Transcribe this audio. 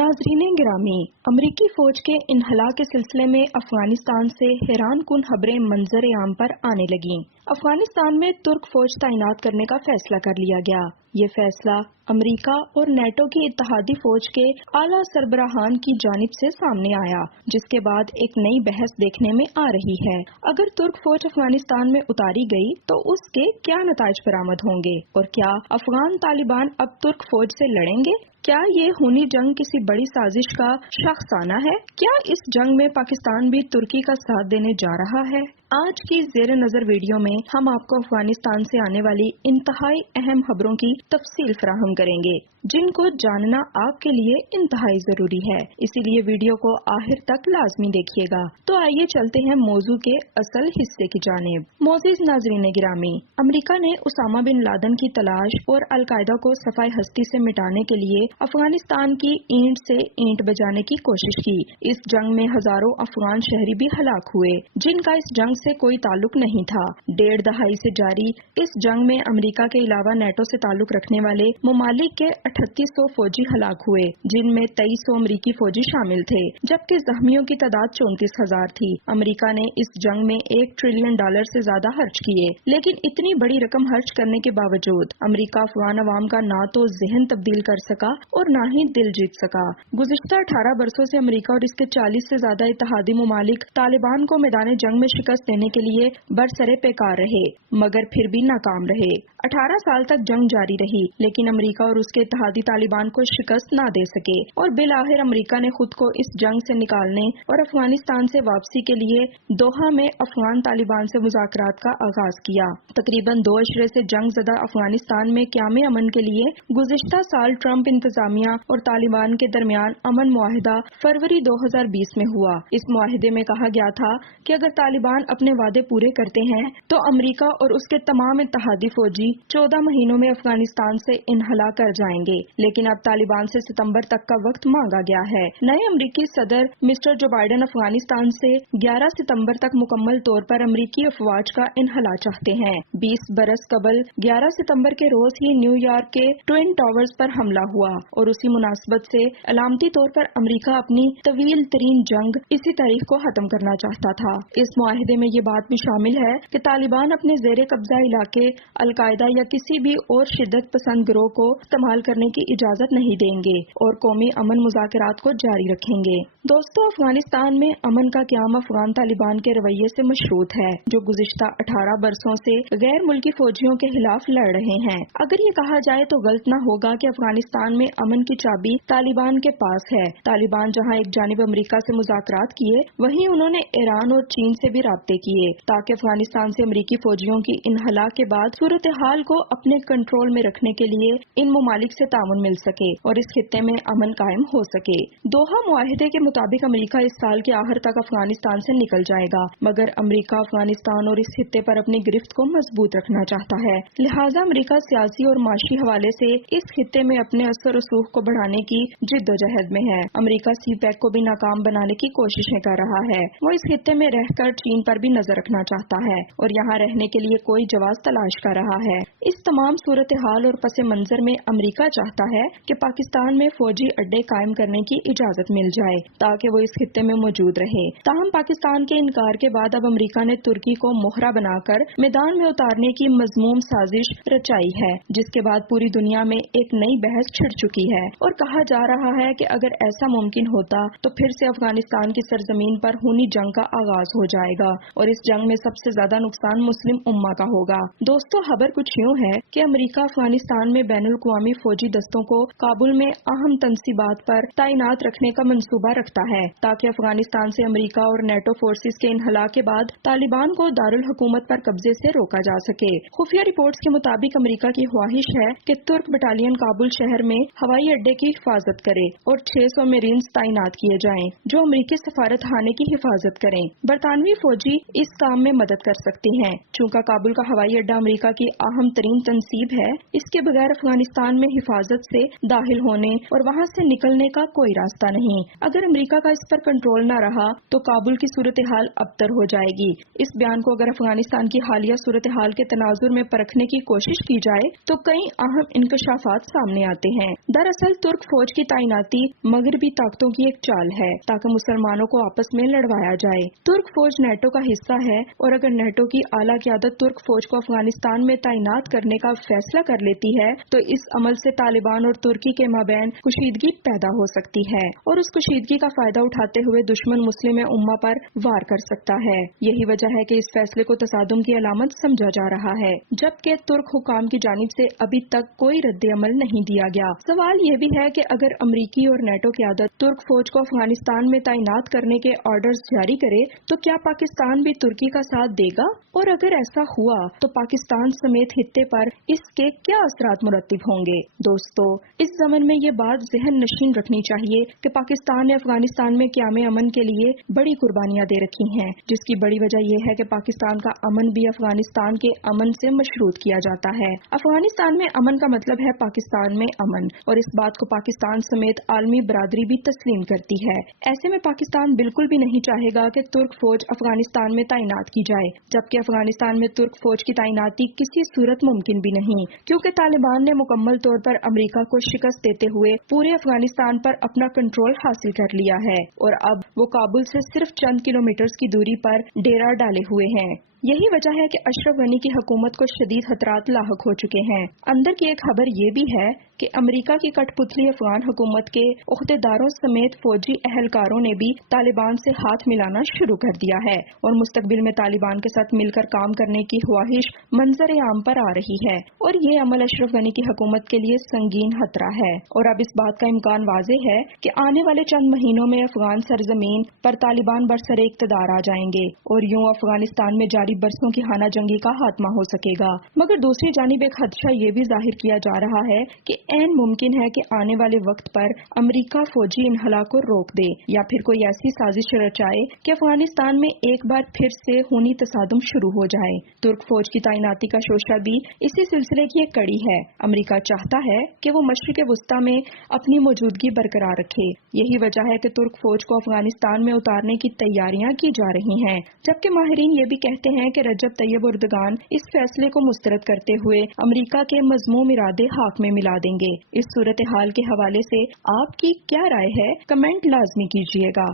नाज़रीन गिरामी, अमरीकी फौज के इन्हला के सिलसिले में अफगानिस्तान से हैरान कुन खबरें मंजर आम पर आने लगीं। अफगानिस्तान में तुर्क फौज तैनात करने का फैसला कर लिया गया। ये फैसला अमेरिका और नेटो की इत्तेहादी फौज के आला सरबराहान की जानिब से सामने आया, जिसके बाद एक नई बहस देखने में आ रही है। अगर तुर्क फौज अफगानिस्तान में उतारी गई तो उसके क्या नताइज बरामद होंगे और क्या अफगान तालिबान अब तुर्क फौज से लड़ेंगे? क्या ये खूनी जंग किसी बड़ी साजिश का शख्साना है? क्या इस जंग में पाकिस्तान भी तुर्की का साथ देने जा रहा है? आज की ज़ेर नज़र वीडियो में हम आपको अफगानिस्तान से आने वाली इंतहाई अहम खबरों की तफसील फराहम करेंगे, जिनको जानना आपके लिए इंतहाई जरूरी है। इसीलिए वीडियो को आखिर तक लाजमी देखिएगा। तो आइए चलते हैं मौजू के असल हिस्से की जानिब। मोअज़्ज़िज़ नाज़रीन गिरामी, अमेरिका ने उसामा बिन लादेन की तलाश और अलकायदा को सफाई हस्ती से मिटाने के लिए अफगानिस्तान की ईंट से ईंट बजाने की कोशिश की। इस जंग में हजारों अफगान शहरी भी हलाक हुए, जिनका इस जंग से कोई ताल्लुक नहीं था। 1.5 दहाई से जारी इस जंग में अमेरिका के अलावा नेटो से ताल्लुक रखने वाले ममालिक के 3800 फौजी हलाक हुए, जिनमें 2300 अमरीकी फौजी शामिल थे, जबकि जख्मियों की तादाद 34,000 थी। अमेरिका ने इस जंग में $1 ट्रिलियन से ज्यादा खर्च किए, लेकिन इतनी बड़ी रकम खर्च करने के बावजूद अमेरिका अफगान अवाम का ना तो जहन तब्दील कर सका और न ही दिल जीत सका। गुज़िश्ता 18 बरसों से अमेरिका और इसके 40 से ज्यादा इत्तेहादी ममालिक तालिबान को मैदान जंग में शिकस्त देने के लिए बरसरे पेकार रहे, मगर फिर भी नाकाम रहे। 18 साल तक जंग जारी रही, लेकिन अमेरिका और उसके इत्तेहादी तालिबान को शिकस्त न दे सके और बिलाखिर अमेरिका ने खुद को इस जंग से निकालने और अफगानिस्तान से वापसी के लिए दोहा में अफगान तालिबान से मुज़ाकरात का आगाज किया। तकरीबन 2 अशरे से जंग ज़दा अफगानिस्तान में क़याम अमन के लिए गुज़िश्ता साल ट्रंप इंतजामिया और तालिबान के दरमियान अमन मुआहिदा फरवरी 2020 में हुआ। इस मुआहिदे में कहा गया था कि अगर तालिबान अपने वादे पूरे करते हैं तो अमेरिका और उसके तमाम इत्तेहादी फौजी 14 महीनों में अफगानिस्तान से इन्हला कर जाएंगे, लेकिन अब तालिबान से सितंबर तक का वक्त मांगा गया है। नए अमेरिकी सदर मिस्टर जो बाइडेन अफगानिस्तान से 11 सितंबर तक मुकम्मल तौर पर अमेरिकी अफवाज का इन्हला चाहते हैं। 20 बरस कबल 11 सितंबर के रोज ही न्यूयॉर्क के ट्विन टावर्स पर हमला हुआ और उसी मुनासबत से अलामती तौर पर अमेरिका अपनी तवील तरीन जंग इसी तारीख को खत्म करना चाहता था। इस मुआहिदे में ये बात भी शामिल है कि तालिबान अपने जेर कब्जा इलाके अलकायदा या किसी भी और शिद्दत पसंद गिरोह को इस्तेमाल करने की इजाजत नहीं देंगे और कौमी अमन मुज़ाकरात को जारी रखेंगे। दोस्तों, अफगानिस्तान में अमन का क़याम अफगान तालिबान के रवैये से मशरूत है, जो गुज़िश्ता 18 बरसों से गैर मुल्की फौजियों के खिलाफ लड़ रहे हैं। अगर ये कहा जाए तो गलत न होगा कि अफगानिस्तान में अमन की चाबी तालिबान के पास है। तालिबान जहाँ एक जानिब अमेरिका से मुज़ाकरात किए, वहीं उन्होंने ईरान और चीन से भी राब्ते किए, ताकि अफगानिस्तान से अमेरिकी फौजियों की इन्हला के बाद सूरत हाल को अपने कंट्रोल में रखने के लिए इन ममालिक से ताउन मिल सके और इस खित्ते में अमन कायम हो सके। दोहा मुआहिदे के मुताबिक अमेरिका इस साल के आखिर तक अफगानिस्तान से निकल जाएगा, मगर अमेरिका अफगानिस्तान और इस खित्ते पर अपनी गिरफ्त को मजबूत रखना चाहता है। लिहाजा अमेरिका सियासी और माशी हवाले से इस खित्ते में अपने असर रसूख को बढ़ाने की जिद्दोजहद में है। अमेरिका सीपैक को भी नाकाम बनाने की कोशिशें कर रहा है। वो इस खित्ते में रहकर चीन पर भी नजर रखना चाहता है और यहाँ रहने के लिए कोई जवाब तलाश कर रहा है। इस तमाम सूरत हाल और पस मंजर में अमेरिका चाहता है कि पाकिस्तान में फौजी अड्डे कायम करने की इजाजत मिल जाए, ताकि वो इस खित्ते में मौजूद रहे। ताहम पाकिस्तान के इनकार के बाद अब अमेरिका ने तुर्की को मोहरा बनाकर मैदान में उतारने की मजमूम साजिश रचाई है, जिसके बाद पूरी दुनिया में एक नई बहस छिड़ चुकी है और कहा जा रहा है कि अगर ऐसा मुमकिन होता तो फिर से अफगानिस्तान की सरजमीन पर खूनी जंग का आगाज हो जाएगा और इस जंग में सबसे ज्यादा नुकसान मुस्लिम उम्मा का होगा। दोस्तों, खबर कुछ यूँ है कि अमेरिका अफगानिस्तान में बैनुल अक़वामी फौजी दस्तों को काबुल में अहम तनसीबात पर तैनात रखने का मंसूबा रखता है, ताकि अफगानिस्तान से अमेरिका और नेटो फोर्सेस के इन्हला के बाद तालिबान को दारुल हुकूमत पर कब्जे से रोका जा सके। खुफिया रिपोर्ट्स के मुताबिक अमेरिका की ख्वाहिश है कि तुर्क बटालियन काबुल शहर में हवाई अड्डे की हिफाजत करे और 600 मेरीन्स तैनात किए जाएं, जो अमेरिकी सफारत खाने की हिफाजत करें। बरतानवी फौजी इस काम में मदद कर सकती हैं। चूंकि काबुल का हवाई अड्डा अमेरिका की अहम तरीन तंसीब है, इसके बगैर अफगानिस्तान में हिफाजत से दाखिल होने और वहां से निकलने का कोई रास्ता नहीं। अगर अमेरिका का इस पर कंट्रोल न रहा तो काबुल की सूरत हाल अबतर हो जाएगी। इस बयान को अगर अफगानिस्तान की हालिया सूरत हाल के तनाजुर में परखने की कोशिश की जाए तो कई अहम इंकशाफात सामने आते हैं। दरअसल तुर्क फौज की तैनाती मगरबी ताकतों की एक चाल है ताकि मुसलमानों को आपस में लड़वाया जाए। तुर्क फौज नेटो का हिस्सा है और अगर नेटो की आला क़यादत तुर्क फौज को अफगानिस्तान में तैनात करने का फैसला कर लेती है तो इस अमल से तालिबान और तुर्की के माबैन कुशीदगी पैदा हो सकती है और उस कुशीदगी का फायदा उठाते हुए दुश्मन मुस्लिम उम्मा पर वार कर सकता है। यही वजह है कि इस फैसले को तसादुम की अलामत समझा जा रहा है, जबकि तुर्क हुकाम की जानिब से अभी तक कोई रद्द-ए-अमल नहीं दिया गया। सवाल ये भी है कि अगर अमरीकी और नेटो क़यादत तुर्क फौज को अफगानिस्तान में तैनात करने के ऑर्डर्स जारी करे तो क्या पाकिस्तान भी तुर्की का साथ देगा? और अगर ऐसा हुआ तो पाकिस्तान समेत खित्ते पर इसके क्या असरात मुरत्तिब होंगे? दोस्तों, इस ज़मन में ये बात ज़हन नशीन रखनी चाहिए कि पाकिस्तान ने अफगानिस्तान में क़याम अमन के लिए बड़ी कुर्बानियां दे रखी हैं, जिसकी बड़ी वजह यह है कि पाकिस्तान का अमन भी अफगानिस्तान के अमन से मशरूत किया जाता है। अफगानिस्तान में अमन का मतलब है पाकिस्तान में अमन और इस बात को पाकिस्तान समेत आलमी बरादरी भी तस्लीम करती है। ऐसे में पाकिस्तान बिल्कुल भी नहीं चाहेगा कि तुर्क फौज अफगानिस्तान में तैनात की जाए, जबकि अफगानिस्तान में तुर्क फौज की तैनाती किसी सूरत मुमकिन भी नहीं, क्योंकि तालिबान ने मुकम्मल तौर पर अमेरिका को शिकस्त देते हुए पूरे अफगानिस्तान पर अपना कंट्रोल हासिल कर लिया है और अब वो काबुल से सिर्फ चंद किलोमीटर की दूरी पर डेरा डाले हुए हैं। यही वजह है कि अशरफ गनी की हुकूमत को शदीद खतरात लाहक हो चुके हैं। अंदर की एक खबर ये भी है कि अमेरिका की कठपुतली अफगान हुकूमत के उख्तेदारों समेत फौजी अहलकारों ने भी तालिबान से हाथ मिलाना शुरू कर दिया है और मुस्तकबिल में तालिबान के साथ मिलकर काम करने की ख्वाहिश मंजर आम पर आ रही है और ये अमल अशरफ गनी की हुकूमत के लिए संगीन खतरा है। और अब इस बात का इम्कान वाज़ेह है कि आने वाले चंद महीनों में अफगान सरजमीन पर तालिबान बरसरे इक़्तिदार आ जाएंगे और यूं अफगानिस्तान में जारी बरसों की हाना जंगी का खात्मा हो सकेगा। मगर दूसरी जानिब एक खदशा ये भी जाहिर किया जा रहा है कि ऐन मुमकिन है कि आने वाले वक्त पर अमेरिका फौजी इन्हला को रोक दे या फिर कोई ऐसी साजिश रचाए कि अफगानिस्तान में एक बार फिर से खूनी तसादुम शुरू हो जाए। तुर्क फौज की तैनाती का शोशा भी इसी सिलसिले की एक कड़ी है। अमेरिका चाहता है कि वो मशरिक़ वस्ता में अपनी मौजूदगी बरकरार रखे। यही वजह है कि तुर्क फौज को अफगानिस्तान में उतारने की तैयारियां की जा रही हैं, जबकि माहिरीन ये भी कहते हैं कि रजब तैयब एर्दोगान इस फैसले को मुस्तरद करते हुए अमेरिका के मज़मूम इरादे हाथ में मिला देंगे। इस सूरत हाल के हवाले से आपकी क्या राय है? कमेंट लाजमी कीजिएगा।